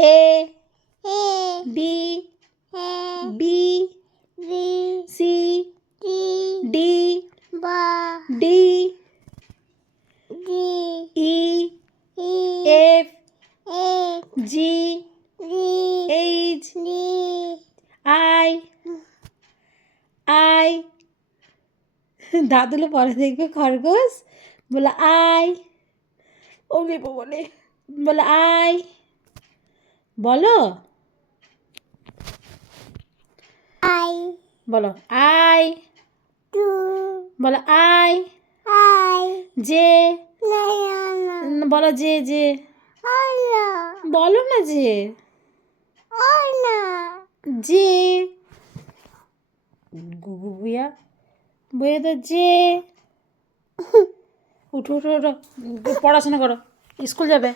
A A B A B B C D D B D D E E F A G D H D I দাদুলে পরে দেখবে খরগোশ বলে I ওলে বলে বলে I বলো I বলো আই do বলো আই I জে Nayana বলো জে জে Anna বলো না যে Anna যে গুগু বুয়া বুয়া তো যে উঠো উঠো উঠো পড়াশোনা করো স্কুল যাবে